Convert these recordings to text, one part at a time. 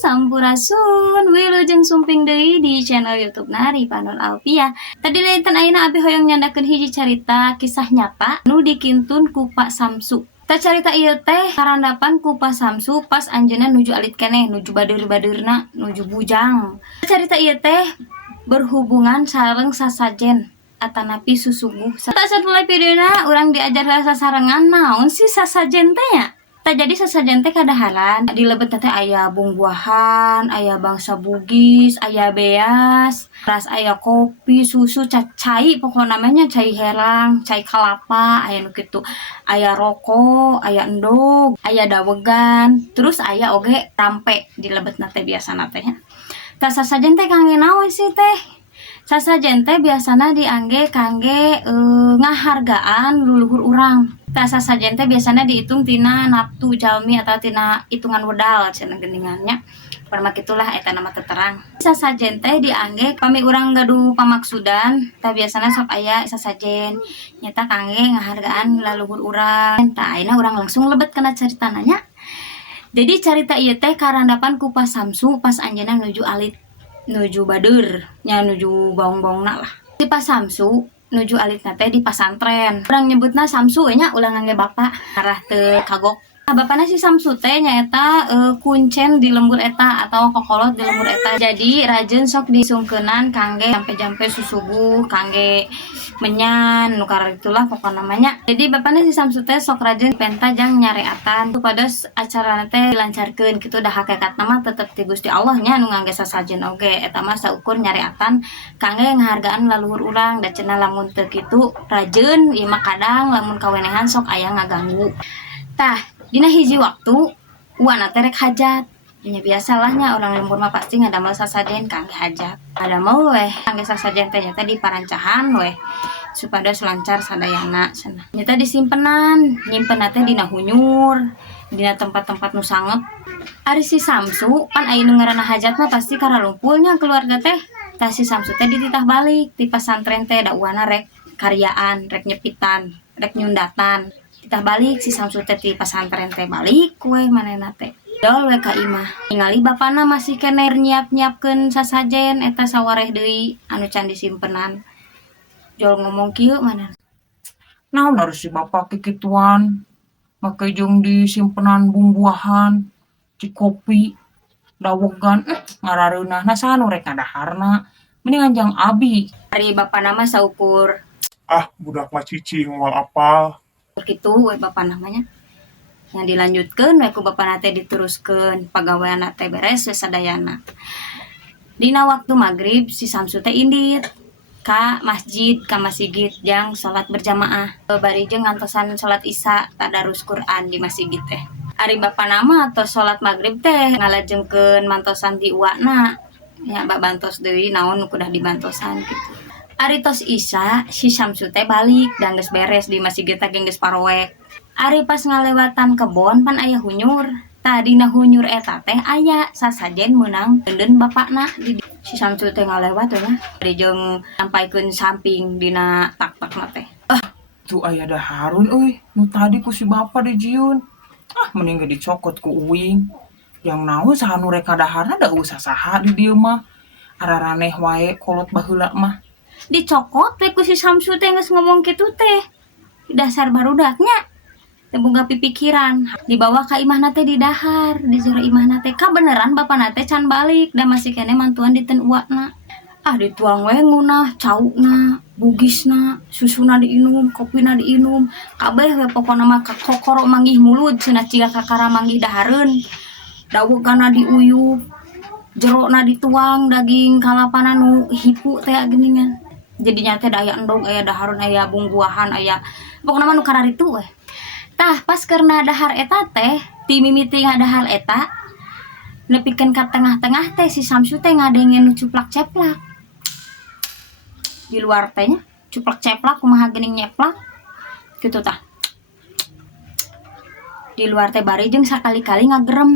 sampurasun wilujeng sumping deui di channel YouTube Rifa Nur Alfiah. Tadi lain ayeuna abi hoyong nyandakeun hiji carita kisah nyata nu dikintun ku Pak Samsu. Carita ieu teh karandapan ku Pak Samsu pas anjeunna nuju alit keneh, nuju badur-badurna, nuju bujang. Carita ieu teh berhubungan sareng sasajen atanapi susuguh. Tak satulai videona urang diajar sasarengan naon sih sasajen teh nya. Tak jadi sasajen teh kadaharan di lebet teh aya buah-buahan, aya bangsa bugis, aya beas, ras aya kopi, susu, cai pokoknya namanya cai herang, cai kelapa, aya nu kitu. Aya rokok, aya endog, aya dawegan, terus aya oge tampe di lebetna teh biasana teh nya. Tak sasajen teh kangge naon sih teh? Sasajen teh biasana diangge kangge ngahargaan luluhur urang. Tak sasajen teh biasana dihitung tina naftu jalmi atau tina hitungan wedal cenah geuningannya. Parma kitulah eta nama terang. Sasajen teh diangge pami urang gaduh pamaksudan, tah biasana sok aya sasajen nyata kangge ngahargaan leluhur urang. Tah ayeuna urang langsung lebet kana caritana nya. Jadi carita ieu teh karandapan ku Pak Samsu pas anjeunna nuju alit, nuju badur, nya nuju baung-baungna lah. Di Pak Samsu nuju alitna teh di pasantren. Urang nyebutna Samsu nya ulah ngangge bapak, arah teu kagok. Bapana si Samsu teh nyaeta kuncen di lembur eta atau kokolot di lembur eta. Jadi rajeun sok disungkeunan kangge jampe-jampe susuguh, kangge menyan, nu karek itulah pokokna namanya. Jadi bapana si Samsu teh sok rajeun penta jang nyareatan supados acarana teh dilancarkeun kitu dah hakikatna mah tetep ti Gusti Allah nya nu ngangge sasajen oge. Eta mah saukur nyareatan kangge ngahargaan leluhur urang da cenah lamun teu kitu rajeun ieu mah kadang lamun kawenehan sok aya ngaganggu. Tah dina hiji waktu uana teh rek hajat. Nya biasalahnya orang lembur mah pasti ngadamel sasajen kangge hajat. Ngadamel weh kangge sasajen teh nyata di parancahan weh supados lancar sadayana cenah. Nyata disimpenan, nyimpenna teh dina hunyur, dina tempat-tempat nu sanget. Ari si Samsu pan aya nu ngaranna hajat mah pasti karalumpulnya keluarga teh. Tah si Samsu teh dititah balik di pesantren teh da uana rek karyaan, rek nyepitan, rek nyundatan. Titah balik si Samsu teh di pesantren teh balik kue manehna teh. Dol we ka imah. Ningali bapana masih kene nyiap-nyiapkeun sasajen eta sawareh deui anu can disimpenan. Jol ngomong kieu manehna. Naon harus si bapak kikituan? Make jeung disimpenan bumbuahan, ci kopi, dawegan, ngarareunahna saha nu rek ngadaharna. Mendingan jang abi. Ari bapana mah saukur Ah, budak mah cicing moal apal. kitu we bapak namanya. Yang dilanjutkeun we ku bapana teh diteruskeun pagaweanna teh beres we sadayana. Dina waktu magrib si Samsu teh indit ka masjid jang salat berjamaah. Bari jeung ngantosan salat Isya tadarus Quran di masjid teh. Ari bapana mah tos salat magrib teh ngalajengkeun mantosan di uwana. Ya babantos deui naon nu kudah dibantosan gitu. Ari tos Isya si Samsu teh balik dan geus beres di masjid teh geus paroek. Ari pas ngalewatan kebon pan aya hunyur. Tah dina hunyur eta teh aya sasajen meunang deundeun bapakna di si Samsu teh ngalewat nya. Ari jeung sampaikeun samping dina tak-takna teh. Tu aya daharun euy, nu tadi ku si bapak dijieun. Mending ge dicokot ku uing. Yang naon saha nu rek kadaharna da usah saha di dieu mah. Araraneh wae kolot baheula mah. Dicokot we ku si Samsu teh geus ngomong kitu teh. Dasar barudaknya teh boga pipikiran dibawa ka imahna teh di dahar, di jero imahna teh ka beneran bapana teh can balik da masih kene mantuan diteun uwana. Dituang we ngunah caukna, bugisna, susuna diinum, kopina diinum, kabeh we pokona mah kokoro manggih mulut cenah ciga kakara manggih dahareun. Dawegana diuyup, jerona dituang, daging kalapana nu hipu teh geuningan. Jadinya teh aya endog, aya dahareun, aya bumbuahan, aya pokona mah nu kararitu we. Tah pas karena dahar eta teh ti mimiti ngadahar eta nepikeun ka tengah-tengah teh si Samsu teh ngadengen nu cuplak-ceplak. Di luar teh nya cuplak-ceplak kumaha geuning nyeplak kitu tah. Di luar teh bari jeung sakali-kali ngagerem.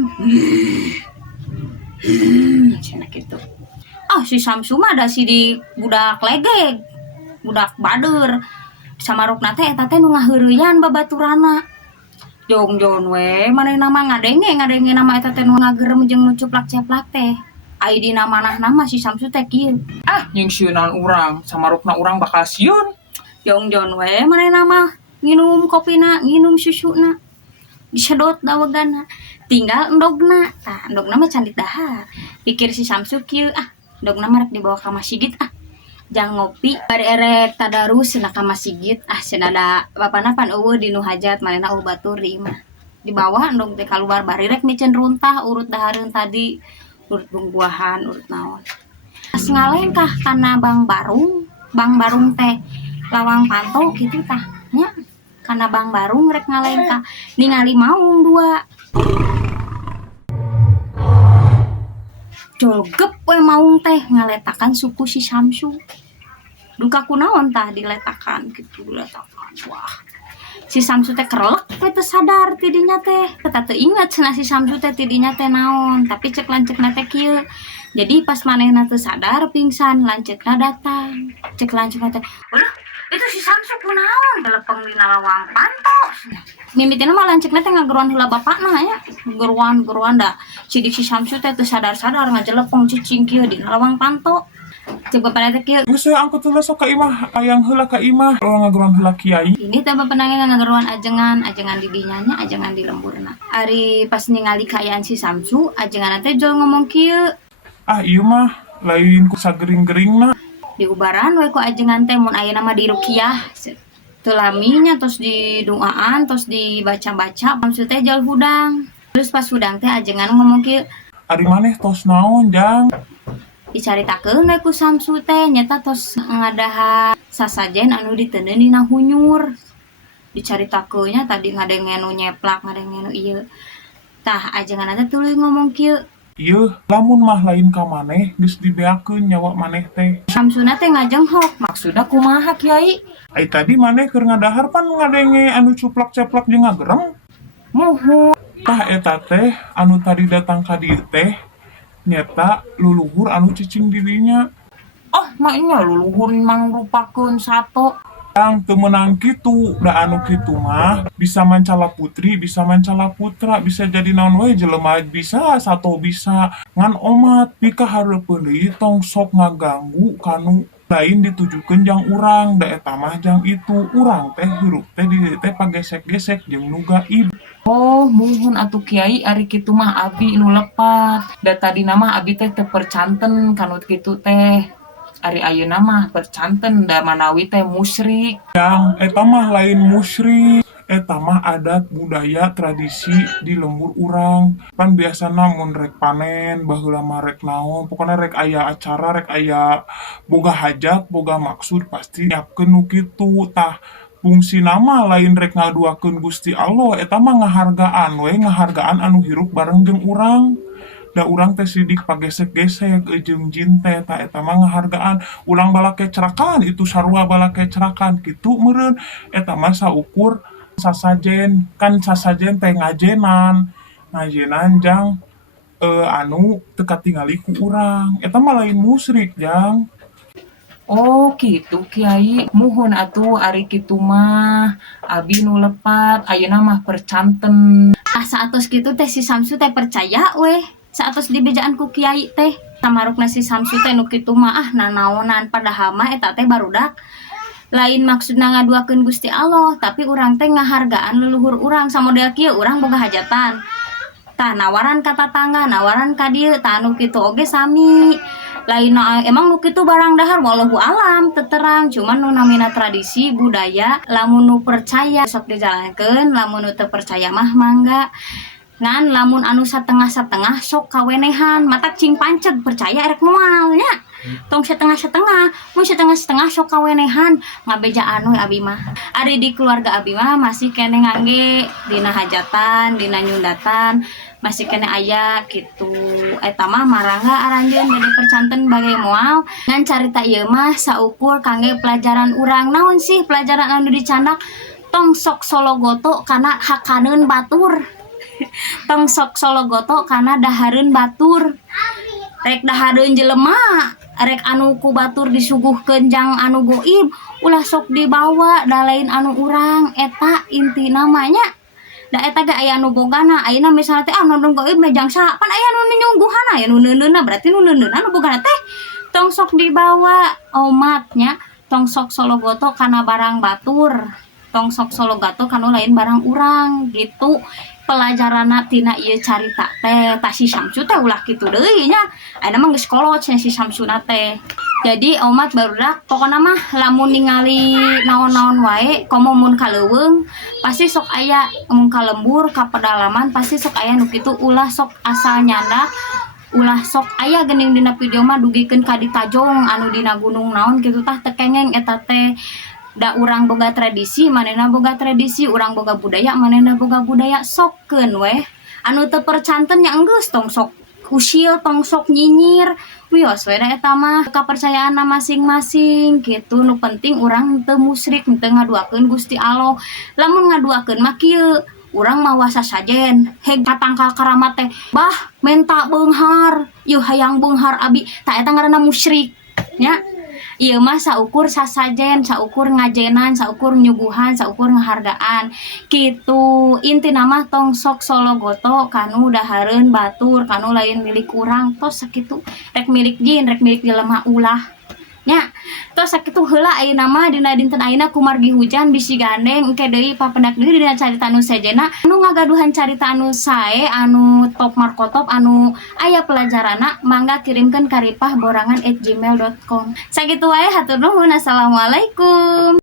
Cenah kitu. Si Samsu mah da si di budak legeg, budak badur. Samarukna teh eta teh nu ngaheureuyan babaturana. Jongjon we maneh nama ngadenge nama eta teh nu ngagerem jeung nu cuplak-ceplak teh. Ai dina manah-nama si Samsu teh kieu. Ah, yang sieunan urang, samarukna urang bakal sieun. Jongjon we maneh nama nginum kopina, nginum susuna. Disedot daweganna. Tinggal endogna. Tah, endogna mah candit dahar. Pikir si Samsu kieu, endogna mah rek dibawa ka masjid jang ngopi bari erek tadarus cenah ka masjid cenah da bapana pan eueuh di nu hajat manehna eueuh batur di imah di bawah endog teh kaluar bari rek micen runtah urut dahareun tadi urut bungbuahan urut naon pas ngalengkah kana Bang Barung teh lawang panto kitu tah nya kana Bang Barung rek ngalengkah ningali maung dua jogep we maung teh ngaletakan suku si Samsu. Duka kunaon tah diletakan gitu diletakan. Wah. Si Samsu teh kerelek we teu sadar ti dinya teh. Eta teu inget cenah si Samsu teh ti dinya teh naon, tapi cek lanceukna teh kieu. Jadi pas manehna teu sadar pingsan, lanceukna datang. Cek lanceukna teh, "Aduh, itu si Samsu kunaon telepeng dina lawang panto." Mimitina mah lanceukna teh ngageruan heula bapakna nya. Geruan da. Sidik si Samsu teh teu sadar-sadar ngajelepeng cicing kieu dina lawang panto. Coba pada teh kieu. Geus saya angkut heula sok ka imah, ayang heula ka imah, ngageruan heula kiai. Ini teh bapandangan ngageruan ajengan di dinya nya, ajengan di lemburna. Ari pas ningali kaayaan si Samsu, ajenganna teh jol ngomong kieu. Ah ieu mah lain ku sagering-geringna. Di ubaran we ku ajengan teh mun ayeuna mah di ruqyah. Teu laminya tos di doaan, tos dibaca-baca, Samsu teh jol hudang. Terus pas hudang teh ajengan ngomong kieu. Ari maneh tos naon, Jang? Dicaritakeun we ku Samsu teh nyata tos ngadaha sasajen anu diteuneun dina hunyur. Dicaritakeunnya tadi ngadenge nu nyeplak, ngadenge nu ieu. Tah ajenganna teh tuluy ngomong kieu. Ieu lamun mah lain ka maneh geus dibeakeun nyawa maneh teh. Samsuna teh ngajenghok. Maksudna kumaha Kiai? Ai tadi maneh keur ngadahar pan ngadenge anu cuplak-ceplak jeung ngagerem. Muhun. Tah eta teh anu tadi datang ka dieu teh nyata luluhur anu cicing dirinya. Oh, maknya luluhur mangrupakeun sato. Yang temenang gitu, da anu gitu mah bisa mancala putri, bisa mancala putra, bisa jadi naon wae jelema bisa, sato bisa. Ngan omat pika hareupeun deui tong sok ngaganggu kanu lain ditujukeun jang urang, da eta mah jang itu urang teh hirup teh di dieu teh pagesek-gesek jeung nu gaib. Oh, muhun atuh Kiai ari kitu mah abi nu lepat. Da tadina mah abi teh teu percanten kanu kitu teh. Ari ayeuna mah percanten da manawi teh musyrik. Yang eta mah lain musyrik, eta mah adat budaya tradisi di lembur urang. Pan biasana mun rek panen baheula mah rek naon, pokona rek aya acara, rek aya boga hajat, boga maksud pasti nyiapkeun nu kitu. Tah fungsi nama lain rek ngaduakeun Gusti Allah, eta mah ngahargaan we, ngahargaan anu hirup bareng jeung urang. Da urang teh sidik pagesek-gesek jeung jin teh ta eta mah ngahargaan. Ulang bala kecerakan itu sarua bala kecerakan kitu meureun. Eta mah saukur sasajen, kan sasajen teh ngajenan jang anu teu katingali ku urang. Eta mah lain musyrik, Jang. Oh gitu Kiai, muhun atuh ari kitu mah abi nu lepat, ayeuna mah percanten. Saatos kitu teh si Samsu teh percaya weh. Saatos dibejaan ku Kiai teh. Samarukna si Samsu teh nu kitu mah nanaonan padahal mah eta teh barudak. Lain maksudna ngaduakeun Gusti Allah, tapi urang teh ngahargaan leluhur urang samodel kieu urang boga hajatan. Tah nawaran ka tatangga, nawaran ka dieu, tah nu kitu oge sami. Lain emang nu kitu barang dahar wallahu alam teterang cuman nu namina tradisi budaya lamun nu percaya sok dijalankeun lamun nu teu percaya mah mangga ngan lamun anu satengah-satengah sok kawenehan mata cing panceg percaya erek moal nya tong setengah-setengah mun setengah-setengah sok kawenehan ngabejaan we abi mah ari di keluarga abi mah masih kene ngangge dina hajatan dina nyundatan masih kena aya gitu eta mah marangga aranjeun bade percanten bage moal ngan carita ieu mah saukur kangge pelajaran urang naon sih pelajaran anu dicandak tong sok sologoto kana hakaneun batur tong sok sologoto kana dahareun batur rek dahareun jelema rek anu ku batur disuguhkeun jang anu goib ulah sok dibawa da lain anu urang eta inti namanya da eta ge aya nu bogana ayeuna misalnya teh nonton gaeup mejang saha pan aya nu nyungguhan aya nu neuneuna berarti nu neuneuna nu bogana teh tong sok dibawa omatnya tong sok sologoto kana barang batur tong sok sologoto kanu lain barang urang gitu pelajaranna tina ieu carita teh tah si Samsu teh ulah kitu deui nya aya mah geus kolot cenah si Samsuna teh. Jadi omat barudak pokona mah lamun ningali naon-naon wae komo mun kaleuweung pasti sok aya mun ka lembur ka pedalaman pasti sok aya nu kitu ulah sok asal nyandak ulah sok aya geuning dina video mah dugikeun ka di Tajong anu dina gunung naon kitu tah teu kengeng eta teh da urang boga tradisi manehna boga tradisi urang boga budaya manehna boga budaya sokkeun weh anu teu percanten nya enggeus tong sok usil tong sok nyinyir wios we da eta mah kapercayaanna masing-masing gitu nu penting urang teu musyrik teu ngaduakeun Gusti Allah lamun ngaduakeun mah kieu urang mah wasa sajen heg katangkal karamat teh bah menta beunghar yeuh hayang beunghar abi tah eta ngaranna musyrik nya. Ieu mah saukur sasajen, saukur ngajenan, saukur nyuguhan, saukur ngahargaan. Kitu intina mah tong sok sologoto kanu dahareun batur, kanu lain milik urang, tos sakitu rek milik jin, rek milik jelema ulah. Nya, tos sakitu heula ayeuna mah dina dinten ayeuna kumargi hujan bisi gandeng engke deui papendak deui dina carita anu sejena anu ngagaduhan carita anu sae anu top markotop anu aya pelajaranna mangga kirimkeun ka ripahborangan@gmail.com. Sakitu wae hatur nuhun. Assalamualaikum.